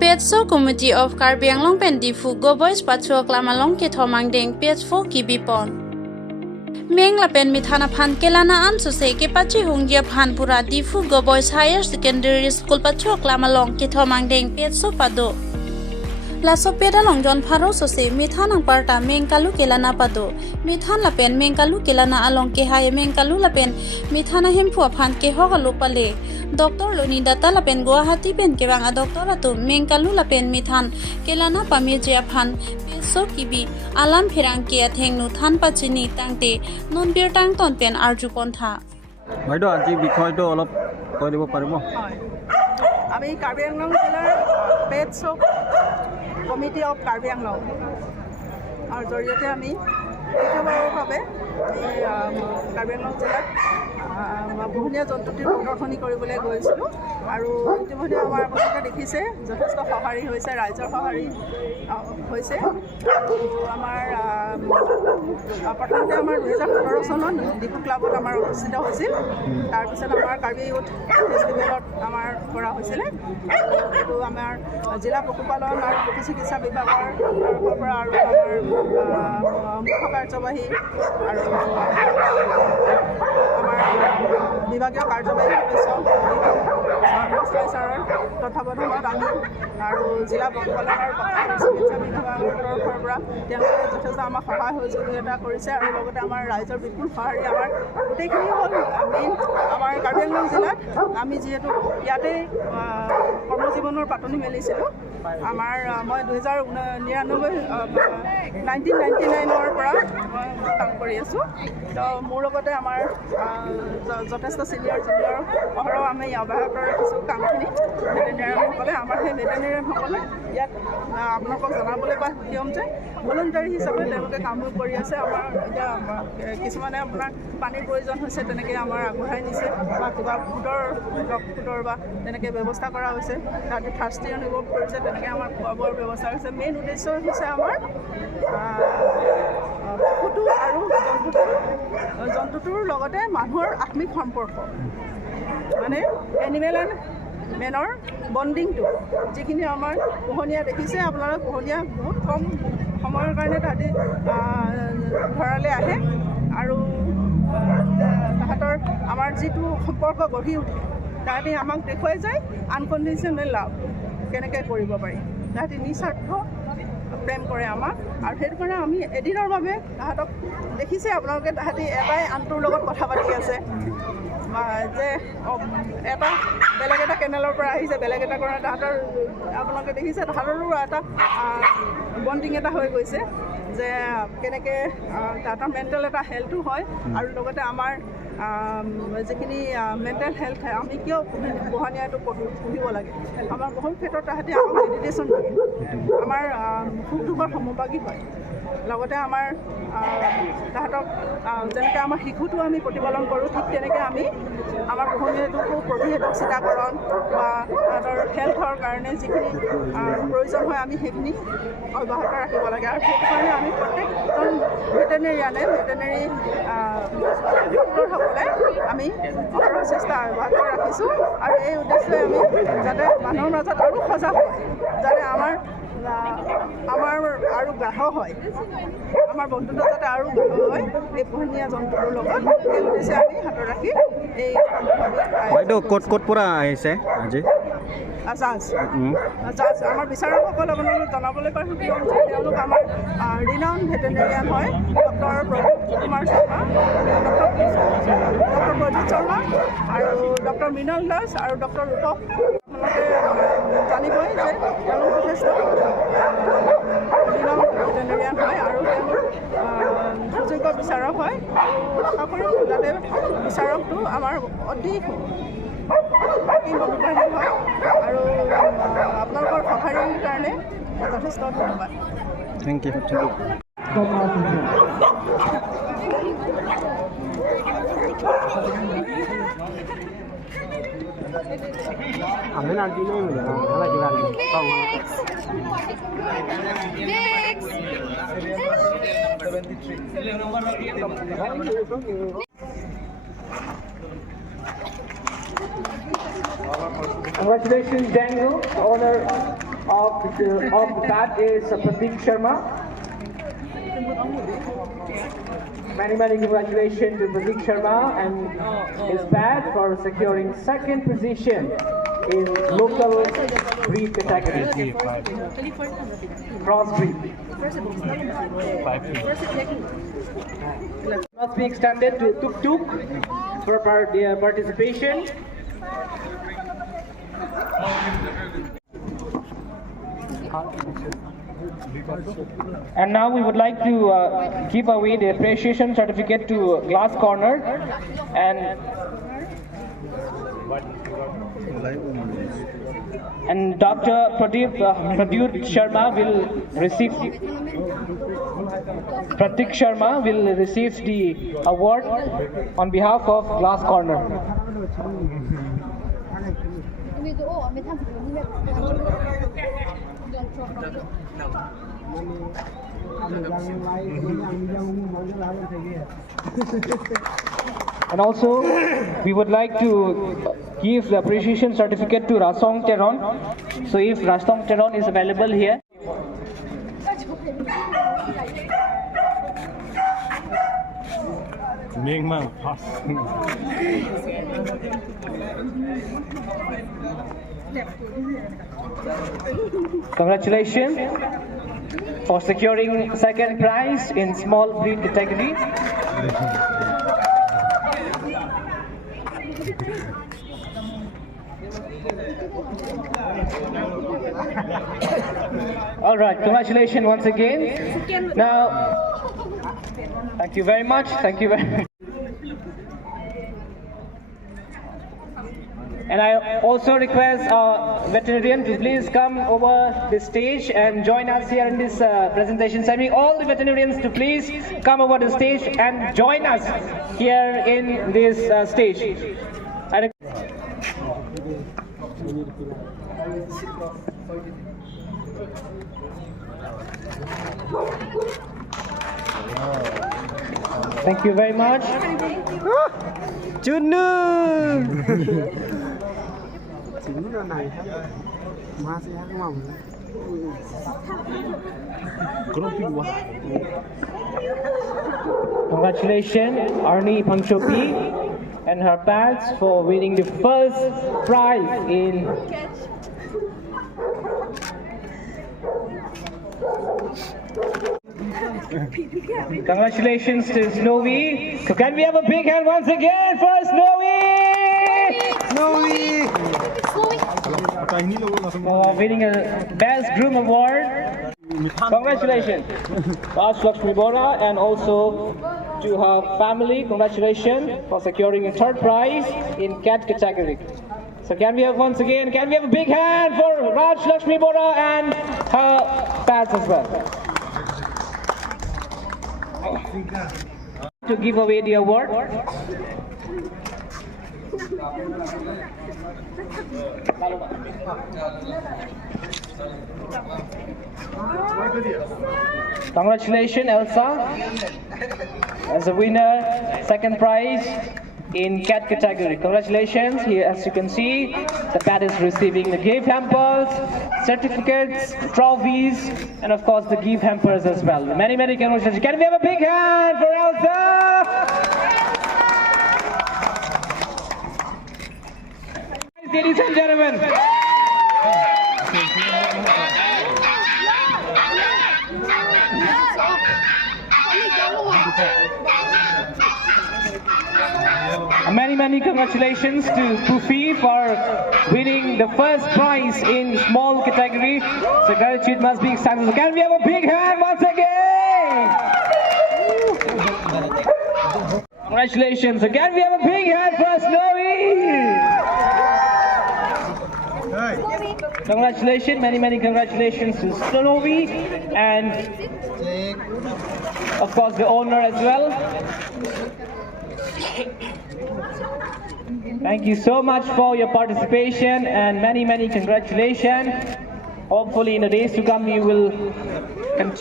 Page 4 Committee of Karbi Anglong pen Diphu Govt Boys Pathu aklam along kethom andeng page 4 kibi pon. Meng la pen mithana phan kelana an sose ke pachi hunggia phan pura Diphu Govt Boys Higher Secondary School Pathu aklam along kethom andeng page 4 pado. La sopeda longjon pharo sose mithan ang parta mengkalu kelana pado. Mithan la pen mengkalu kelana along ke haye mengkalu la pen mithana hempu phan ke hogalu pale. Doktor loni data la pen Guwahati pen ke bang doktor atu mengkalu la pen mithan kelana pami je phan peso kibi alam phirang ke athengnu than pachini tangte non bir tang ton pen arju pontha. BeiDou আজি বিষয়টো অলপ কৈ দিব পাৰিব আমি কাৰ্বি আংলং জিলাৰ page committee of Karbi আংলং আৰু জৰিয়তে আমি দ্বিতীয়বাৰৰ বাবে কাৰ্বি আংলং জিলাত বহুনীয়া জন্তুটিৰ প্ৰদৰ্শনী কৰিবলৈ গৈছিলোঁ আৰু ইতিমধ্যে আমাৰ আপোনালোকে দেখিছে যথেষ্ট সঁহাৰি হৈছে ৰাইজৰ সঁহাৰি হৈছে আৰু আমাৰ প্ৰথমতে আমাৰ 2017 চনত ডিফু ক্লাবত আমাৰ অনুষ্ঠিত হৈছিল তাৰপিছত আমাৰ কাৰ্বি ইউথ ফেষ্টিভেলত আমাৰ কৰা হৈছিলে আৰু আমাৰ জিলা পশুপালন আৰু পশু চিকিৎসা বিভাগৰ তৰফৰ পৰা আৰু আমাৰ মুখ্য কাৰ্যবাহী আৰু আমাৰ বিভাগীয় কাৰ্যবাহী সদস্য ছাৰৰ তত্বাৱধানত আমি আৰু জিলা পশুপালন আৰু পশু চিকিৎসা বিভাগৰ তৰফৰ পৰা তেওঁলোকে যথেষ্ট আমাক সহায় সহযোগিতা কৰিছে আৰু লগতে আমাৰ ৰাইজৰ বিপুল সঁহাৰি আমাৰ গোটেইখিনি হ'ল মেইন আমাৰ কাৰ্বি আংলং জিলাত আমি যিহেতু ইয়াতে কৰ্মজীৱনৰ পাতনি মেলিছিলোঁ আমাৰ মই 1999ৰ পৰা মই কাম কৰি আছোঁ তো মোৰ লগতে আমাৰ যথেষ্ট চিনিয়ৰ জুনিয়ৰ অহৰহ আমি অব্যাহত ৰাখিছোঁ কামখিনি ভেটেনেৰিয়ানসকলে আমাৰ সেই ভেটেনেৰিয়ানসকলে ইয়াত আপোনালোকক জনাবলৈ বা সুখীয়ম যে ভলণ্টাৰী হিচাপে তেওঁলোকে কামবোৰ কৰি আছে আমাৰ এতিয়া কিছুমানে আপোনাৰ পানীৰ প্ৰয়োজন হৈছে তেনেকৈ আমাৰ আগবঢ়াই নিছে বা কিবা ফুডৰ বা তেনেকৈ ব্যৱস্থা কৰা হৈছে তাতে থাৰ্ষ্টি অনুভৱ কৰিছে তেনেকৈ আমাৰ খোৱা বোৱাৰ ব্যৱস্থা হৈছে মেইন উদ্দেশ্য হৈছে আমাৰ পশুটো আৰু জন্তুটোৰ লগতে মানুহৰ আত্মিক সম্পৰ্ক মানে এনিমেল এণ্ড মেনৰ বণ্ডিংটো যিখিনি আমাৰ পোহনীয়া দেখিছে আপোনালোকে পোহনীয়া বহুত কম সময়ৰ কাৰণে তাহাঁতি ঘৰলৈ আহে আৰু তাহাঁতৰ আমাৰ যিটো সম্পৰ্ক গঢ়ি উঠে তাহাঁতি আমাক দেখুৱাই যায় আনকণ্ডিশ্যনেল লাভ কেনেকৈ কৰিব পাৰি তাহাঁতি নিস্বাৰ্থ প্ৰেম কৰে আমাক আৰু সেইটো কাৰণে আমি এদিনৰ বাবে তাহাঁতক দেখিছে আপোনালোকে তাহাঁতি এটাই আনটোৰ লগত কথা পাতি আছে যে এটা বেলেগ এটা কেনেলৰ পৰা আহিছে বেলেগ এটা কাৰণে তাহাঁতৰ আপোনালোকে দেখিছে তাহাঁতৰো এটা বণ্ডিং এটা হৈ গৈছে যে কেনেকৈ তাহাঁতৰ মেণ্টেল এটা হেল্থো হয় আৰু লগতে আমাৰ যিখিনি মেণ্টেল হেল্থ আমি কিয় পোহনীয়াটো পুহিব লাগে আমাৰ বহুত ক্ষেত্ৰত তাহাঁতি আমাক মেডিটেশ্যন দিয়ে আমাৰ সুখ দুখৰ সমভাগী হয় লগতে আমাৰ তাহাঁতক যেনেকৈ আমাৰ শিশুটো আমি প্ৰতিপালন কৰোঁ ঠিক তেনেকৈ আমি আমাৰ পোহনীয়াটোকো প্ৰতিষেধক টীকাকৰণ বা তাহাঁতৰ হেল্থৰ কাৰণে যিখিনি প্ৰয়োজন হয় আমি সেইখিনি অব্যাহত ৰাখিব লাগে আৰু সেইটো কাৰণে আমি প্ৰত্যেকজন ভেটেনেৰি ডক্টৰসকলে আমি অহৰহ চেষ্টা অব্যাহত ৰাখিছোঁ আৰু এই উদ্দেশ্যে আমি যাতে মানুহৰ মাজত আৰু সজাগ হয় যাতে আমাৰ আৰু গাঢ় হয় আমাৰ বন্ধুত্ব যাতে আৰু গাঢ় হয় এই পোহনীয়া জন্তুটোৰ লগত এই উদ্দেশ্যে আমি হাতত ৰাখি এই বাইদেউ ক'ত পৰা আহিছে আজি জাজ আমাৰ বিচাৰকসকল আপোনালোক জনাবলৈ পাইছোঁ যে তেওঁলোক আমাৰ ৰিনাউন ভেটেনেৰিয়ান হয় ডক্টৰ প্ৰদীপ কুমাৰ শৰ্মা ডক্টৰ প্ৰজিত শৰ্মা আৰু ডক্টৰ মৃণাল দাস আৰু ডক্টৰ ৰূপক আপোনালোকে জানিবই যে তেওঁলোক যথেষ্ট ৰিনাউন ভেটেনেৰিয়ান হয় আৰু তেওঁলোক সুযোগ্য বিচাৰক হয় আৰু আশা কৰোঁ যাতে বিচাৰকটো আমাৰ অতি অনুপ্ৰাণিত হয় আৰু আপোনালোকৰ সঁহাৰিৰ কাৰণে যথেষ্ট ধন্যবাদ থেংক ইউ আমি না দিনে মিলে ভালো জোগাড় কম next Congratulations, Dango. The owner of the bat is Pratik Sharma. Many congratulations to Pratik Sharma and his bat for securing second position in local breed category. Crossbreed. Must be extended to Tuk Tuk for their participation. And now we would like to give away the appreciation certificate to Glass Corner, and Dr. Pratik Sharma will receive the award on behalf of Glass Corner. And also, we would like to give the appreciation certificate to Rasong Teron. So if Rasong Teron is available here. Congratulations for securing second prize in small breed category. All right, congratulations once again. Now, thank you very much. Thank you very much. And I also request our veterinarian to please come over the stage and join us here in this presentation ceremony. All the veterinarians to please come over the stage and join us here in this stage. Thank you very much. Congratulations, Arnie Pangchopi and her pets for winning the first prize in Congratulations to Snowy. So can we have a big hand once again for Snowy? Snowy! For winning a Best Groom Award. Congratulations. Raj Lakshmi Bora and also to her family. Congratulations for securing a third prize in cat category. So can we have once again, can we have a big hand for Raj Lakshmi Bora and her pets as well? To give away the award. Congratulations, Elsa, as a winner, second prize in cat category. Congratulations. Here, as you can see, the pet is receiving the gift hampers, certificates, trophies, and of course the gift hampers as well. Many congratulations. Can we have a big hand for Elsa? Ladies and gentlemen. Many congratulations to Pufi for winning the first prize in small category. So gratitude must be extended. So can we have a big hand once again? Congratulations. So can we have a big hand for Snowy? Congratulations, many congratulations to Snowy and of course the owner as well. Thank you so much for your participation and many congratulations. Hopefully in the days to come you will continue.